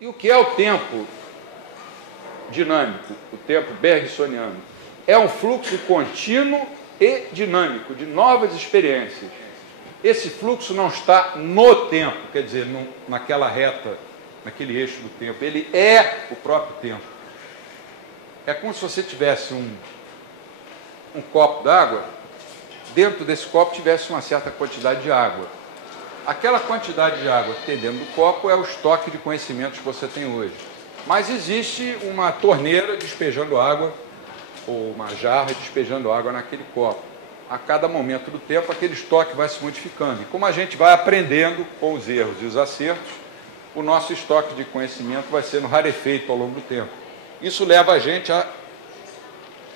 E o que é o tempo dinâmico, o tempo bergsoniano? É um fluxo contínuo e dinâmico de novas experiências. Esse fluxo não está no tempo, quer dizer, naquela reta, naquele eixo do tempo. Ele é o próprio tempo. É como se você tivesse um copo d'água, dentro desse copo tivesse uma certa quantidade de água. Aquela quantidade de água que tem dentro do copo é o estoque de conhecimentos que você tem hoje. Mas existe uma torneira despejando água, ou uma jarra despejando água naquele copo. A cada momento do tempo, aquele estoque vai se modificando. E como a gente vai aprendendo com os erros e os acertos, o nosso estoque de conhecimento vai sendo rarefeito ao longo do tempo. Isso leva a gente,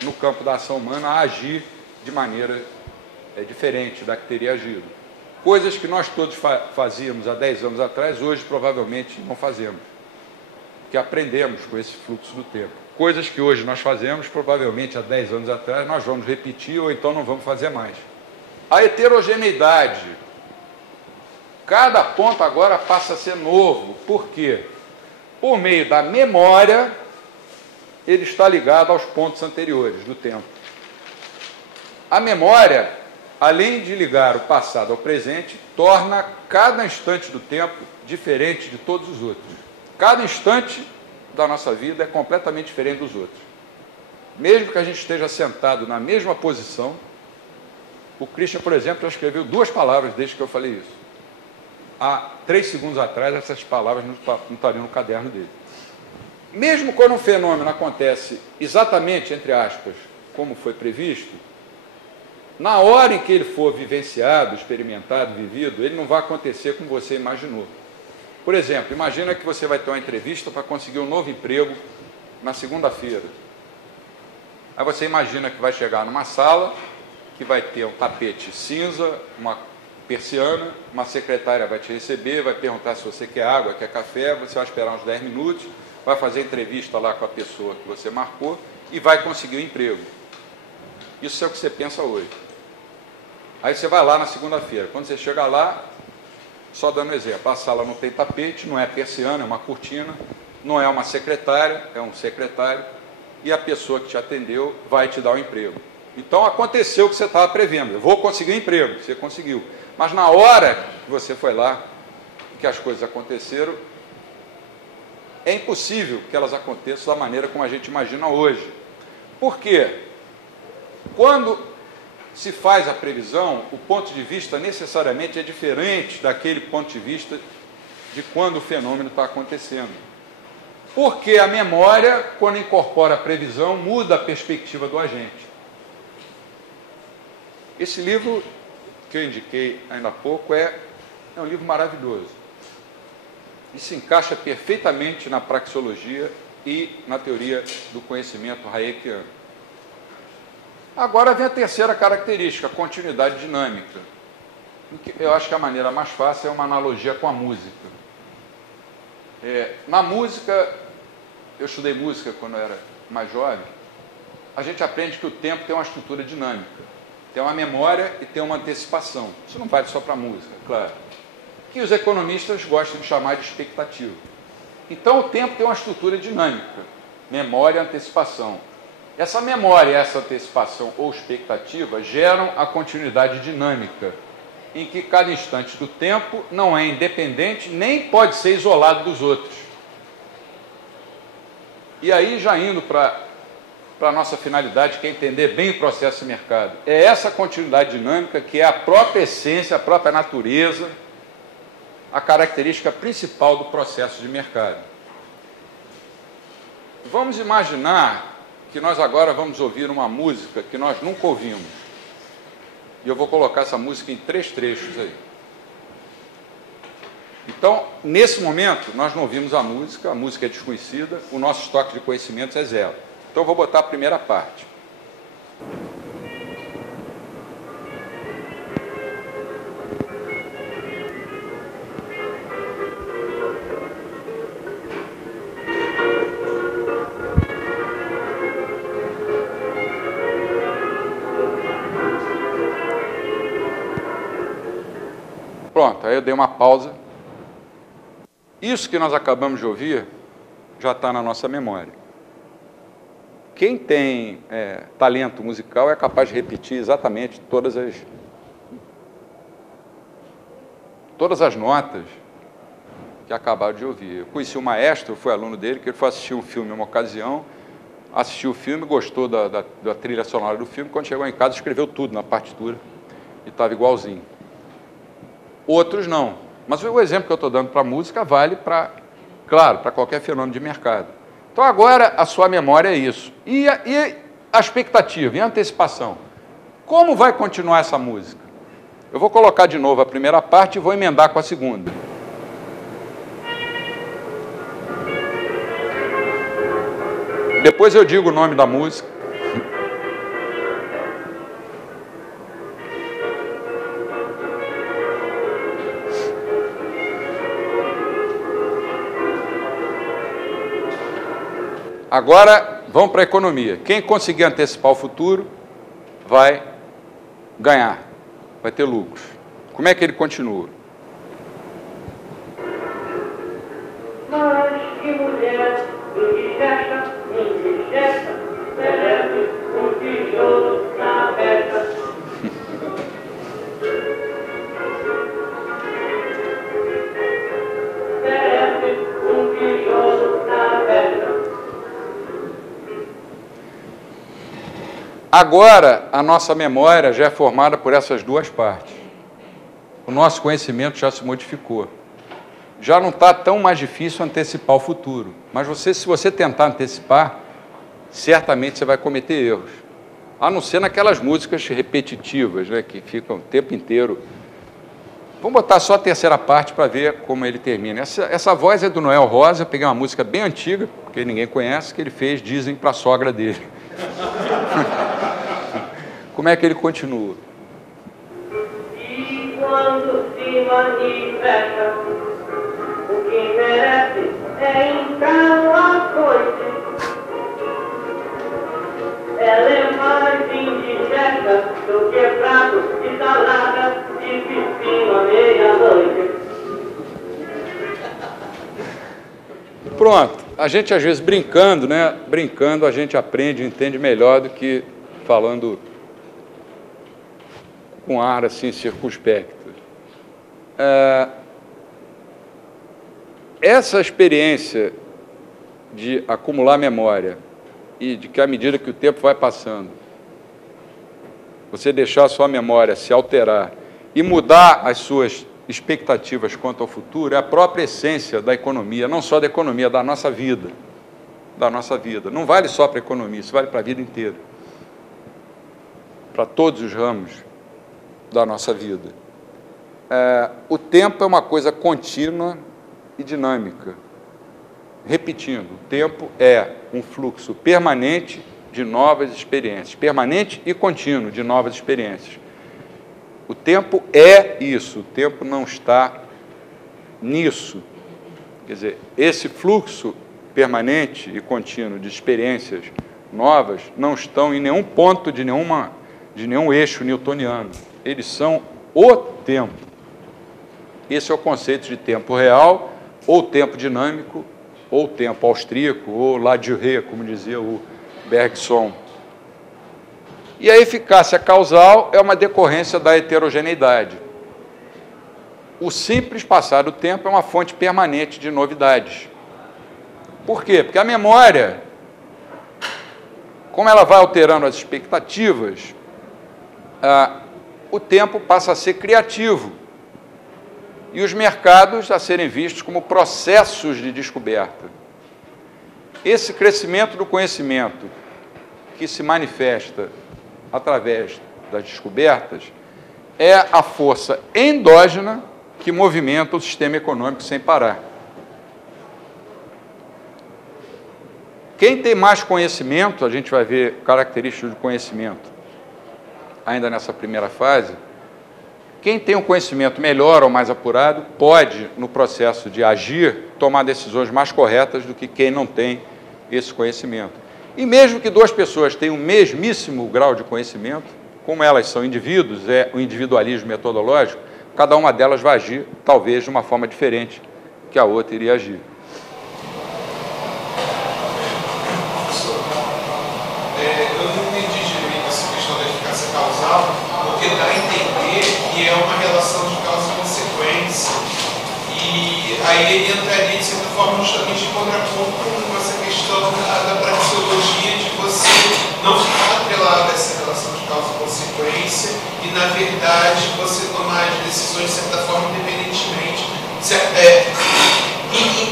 no campo da ação humana, a agir de maneira diferente da que teria agido. Coisas que nós todos fazíamos há 10 anos atrás, hoje provavelmente não fazemos. Que aprendemos com esse fluxo do tempo. Coisas que hoje nós fazemos, provavelmente há 10 anos atrás, nós vamos repetir ou então não vamos fazer mais. A heterogeneidade. Cada ponto agora passa a ser novo. Por quê? Por meio da memória, ele está ligado aos pontos anteriores do tempo. A memória, além de ligar o passado ao presente, torna cada instante do tempo diferente de todos os outros. Cada instante da nossa vida é completamente diferente dos outros. Mesmo que a gente esteja sentado na mesma posição, o Christian, por exemplo, já escreveu 2 palavras desde que eu falei isso. Há 3 segundos atrás, essas palavras não estariam no caderno dele. Mesmo quando um fenômeno acontece exatamente, entre aspas, como foi previsto, na hora em que ele for vivenciado, experimentado, vivido, ele não vai acontecer como você imaginou. Por exemplo, imagina que você vai ter uma entrevista para conseguir um novo emprego na segunda-feira. Aí você imagina que vai chegar numa sala, que vai ter um tapete cinza, uma persiana, uma secretária vai te receber, vai perguntar se você quer água, quer café, você vai esperar uns 10 minutos, vai fazer entrevista lá com a pessoa que você marcou e vai conseguir o emprego. Isso é o que você pensa hoje. Aí você vai lá na segunda-feira. Quando você chega lá, só dando um exemplo, a sala não tem tapete, não é persiana, é uma cortina, não é uma secretária, é um secretário, e a pessoa que te atendeu vai te dar o emprego. Então aconteceu o que você estava prevendo. Eu vou conseguir um emprego, você conseguiu. Mas na hora que você foi lá, que as coisas aconteceram, é impossível que elas aconteçam da maneira como a gente imagina hoje. Por quê? Quando se faz a previsão, o ponto de vista necessariamente é diferente daquele ponto de vista de quando o fenômeno está acontecendo. Porque a memória, quando incorpora a previsão, muda a perspectiva do agente. Esse livro que eu indiquei ainda há pouco é um livro maravilhoso. E se encaixa perfeitamente na praxeologia e na teoria do conhecimento hayekiano. Agora vem a terceira característica, a continuidade dinâmica. Eu acho que a maneira mais fácil é uma analogia com a música. Na música, eu estudei música quando eu era mais jovem, a gente aprende que o tempo tem uma estrutura dinâmica, tem uma memória e tem uma antecipação. Isso não vale só para a música, claro. Que os economistas gostam de chamar de expectativa. Então o tempo tem uma estrutura dinâmica, memória e antecipação. Essa memória, essa antecipação ou expectativa geram a continuidade dinâmica, em que cada instante do tempo não é independente nem pode ser isolado dos outros. E aí, já indo para a nossa finalidade, que é entender bem o processo de mercado, é essa continuidade dinâmica que é a própria essência, a própria natureza, a característica principal do processo de mercado. Vamos imaginar que nós agora vamos ouvir uma música que nós nunca ouvimos. E eu vou colocar essa música em 3 trechos aí. Então, nesse momento, nós não ouvimos a música é desconhecida, o nosso estoque de conhecimentos é 0. Então, eu vou botar a primeira parte. Pronto, aí eu dei uma pausa. Isso que nós acabamos de ouvir já está na nossa memória. Quem tem talento musical é capaz de repetir exatamente todas as notas que acabaram de ouvir. Eu conheci o maestro, fui aluno dele, que ele foi assistir um filme em uma ocasião, assistiu o filme, gostou da trilha sonora do filme, quando chegou em casa escreveu tudo na partitura e estava igualzinho. Outros não. Mas o exemplo que eu estou dando para a música vale para, claro, para qualquer fenômeno de mercado. Então agora a sua memória é isso. E a expectativa, e a antecipação? Como vai continuar essa música? Eu vou colocar de novo a primeira parte e vou emendar com a segunda. Depois eu digo o nome da música. Agora, vamos para a economia. Quem conseguir antecipar o futuro vai ganhar, vai ter lucros. Como é que ele continua? Mas que mulher indigesta, merece um tijolo na peça. Merece um tijolo na peça. Agora, a nossa memória já é formada por essas duas partes. O nosso conhecimento já se modificou. Já não está tão mais difícil antecipar o futuro. Mas se você tentar antecipar, certamente você vai cometer erros. A não ser naquelas músicas repetitivas, né, que ficam o tempo inteiro. Vamos botar só a terceira parte para ver como ele termina. Essa voz é do Noel Rosa. Eu peguei uma música bem antiga, porque ninguém conhece, que ele fez, dizem, para a sogra dele. Como é que ele continua? E quando se manifesta, o que merece é então a coisa. Ela é mais indigesta do que prato de salada e pepino à meia-noite. Pronto. A gente, às vezes, brincando, né? Brincando, a gente aprende, entende melhor do que falando com ar, assim, circunspecto. Essa experiência de acumular memória e de que, à medida que o tempo vai passando, você deixar a sua memória se alterar e mudar as suas expectativas quanto ao futuro, é a própria essência da economia, não só da economia, da nossa vida. Da nossa vida. Não vale só para a economia, isso vale para a vida inteira. Para todos os ramos da nossa vida. O tempo é uma coisa contínua e dinâmica. Repetindo, o tempo é um fluxo permanente de novas experiências, permanente e contínuo de novas experiências. O tempo é isso, o tempo não está nisso. Quer dizer, esse fluxo permanente e contínuo de experiências novas não estão em nenhum ponto de nenhum eixo newtoniano. Eles são o tempo. Esse é o conceito de tempo real, ou tempo dinâmico, ou tempo austríaco, ou la durée, como dizia o Bergson. E a eficácia causal é uma decorrência da heterogeneidade. O simples passar do tempo é uma fonte permanente de novidades. Por quê? Porque a memória, como ela vai alterando as expectativas, o tempo passa a ser criativo e os mercados a serem vistos como processos de descoberta. Esse crescimento do conhecimento que se manifesta através das descobertas é a força endógena que movimenta o sistema econômico sem parar. Quem tem mais conhecimento, a gente vai ver características do conhecimento ainda nessa primeira fase. Quem tem um conhecimento melhor ou mais apurado pode, no processo de agir, tomar decisões mais corretas do que quem não tem esse conhecimento. E mesmo que duas pessoas tenham o mesmíssimo grau de conhecimento, como elas são indivíduos, é o individualismo metodológico, cada uma delas vai agir, talvez, de uma forma diferente que a outra iria agir. Eu não entendi direito essa questão da eficácia causal, porque dá a entender que é uma relação de causa e consequência. E aí ele entraria, de certa forma, justamente em contraponto com essa questão da praxeologia, de você não ficar atrelado a essa relação de causa e consequência e, na verdade, você tomar as decisões, de certa forma, independentemente,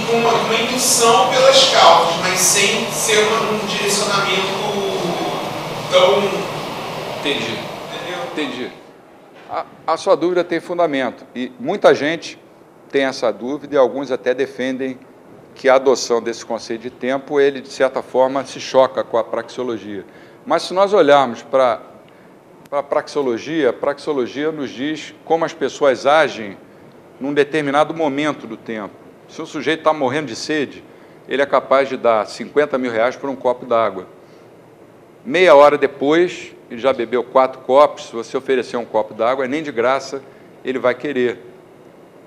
com uma indução pelas causas, mas sem ser um direcionamento tão... Entendi. Entendi. A sua dúvida tem fundamento, e muita gente tem essa dúvida, e alguns até defendem que a adoção desse conceito de tempo, ele, de certa forma, se choca com a praxeologia. Mas, se nós olharmos para a praxeologia nos diz como as pessoas agem num determinado momento do tempo. Se um sujeito está morrendo de sede, ele é capaz de dar 50 mil reais por um copo d'água. Meia hora depois, ele já bebeu 4 copos, se você oferecer um copo d'água, nem de graça ele vai querer.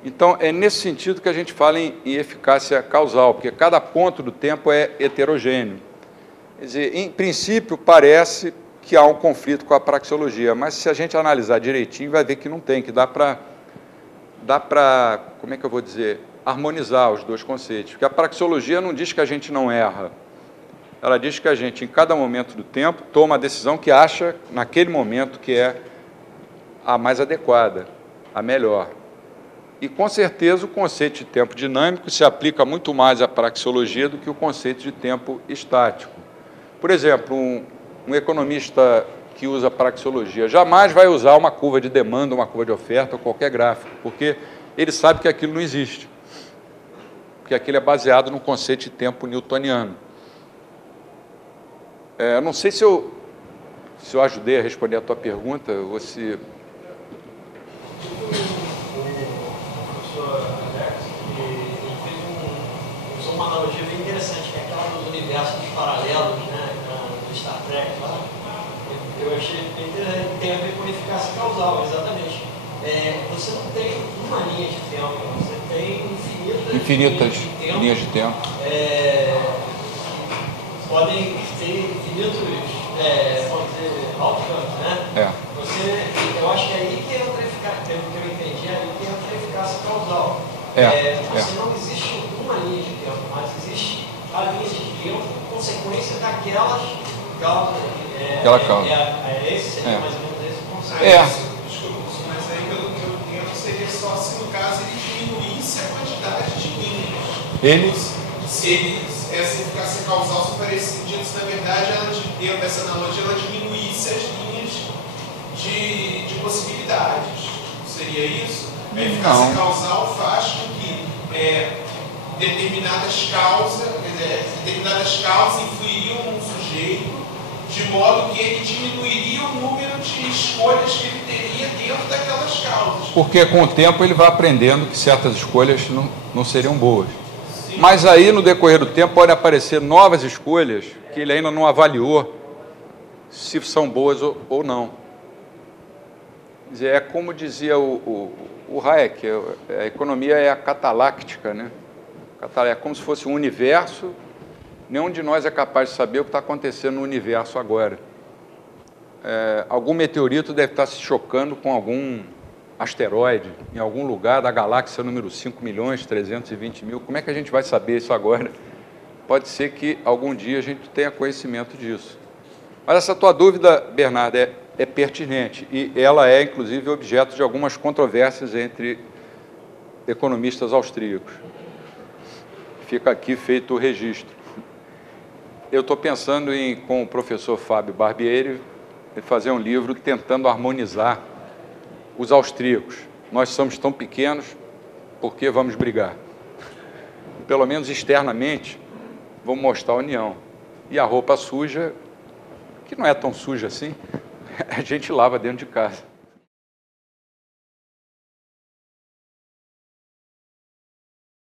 Então, é nesse sentido que a gente fala em eficácia causal, porque cada ponto do tempo é heterogêneo. Quer dizer, em princípio, parece que há um conflito com a praxeologia, mas se a gente analisar direitinho, vai ver que não tem, que dá para, como é que eu vou dizer, harmonizar os dois conceitos. Porque a praxeologia não diz que a gente não erra, ela diz que a gente, em cada momento do tempo, toma a decisão que acha, naquele momento, que é a mais adequada, a melhor. E, com certeza, o conceito de tempo dinâmico se aplica muito mais à praxeologia do que o conceito de tempo estático. Por exemplo, um economista que usa praxeologia jamais vai usar uma curva de demanda, uma curva de oferta ou qualquer gráfico, porque ele sabe que aquilo não existe, porque aquilo é baseado no conceito de tempo newtoniano. Não sei se eu ajudei a responder a tua pergunta, ou se... Usou uma analogia bem interessante, que é aquela dos universos paralelos, né, do Star Trek lá. Eu achei bem interessante, tem a ver com eficácia causal, exatamente. Você não tem uma linha de tempo, você tem infinitas linhas de tempo. Podem ter infinitos, pode ter outcomes, né? Eu acho que é aí que entra a eficácia, pelo que eu entendi, é aí que entra a eficácia causal. Você não existe uma linha de tempo, mas existe a linha de tempo consequência daquelas causas. Aquela causa. Esse seria mais ou menos esse conceito. Desculpa, mas aí pelo que eu entendo seria só se no caso ele diminuísse a quantidade de linhas. Se essa eficácia causal se faria sentido, se na verdade ela, dentro dessa analogia, ela diminuísse as linhas de possibilidades. Seria isso? A eficácia causal faz com que determinadas causas influiriam no sujeito de modo que ele diminuiria o número de escolhas que ele teria dentro daquelas causas. Porque com o tempo ele vai aprendendo que certas escolhas não seriam boas. Sim. Mas aí, no decorrer do tempo, podem aparecer novas escolhas que ele ainda não avaliou se são boas ou não. Quer dizer, é como dizia o Hayek, a economia é a cataláctica, né? É como se fosse um universo. Nenhum de nós é capaz de saber o que está acontecendo no universo agora. Algum meteorito deve estar se chocando com algum asteroide em algum lugar da galáxia número 5.320.000. Como é que a gente vai saber isso agora? Pode ser que algum dia a gente tenha conhecimento disso. Mas essa tua dúvida, Bernardo, é pertinente e ela é, inclusive, objeto de algumas controvérsias entre economistas austríacos. Fica aqui feito o registro. Eu estou pensando com o professor Fábio Barbieri, fazer um livro tentando harmonizar os austríacos. Nós somos tão pequenos, por que vamos brigar? Pelo menos externamente, vamos mostrar a união. E a roupa suja, que não é tão suja assim, a gente lava dentro de casa.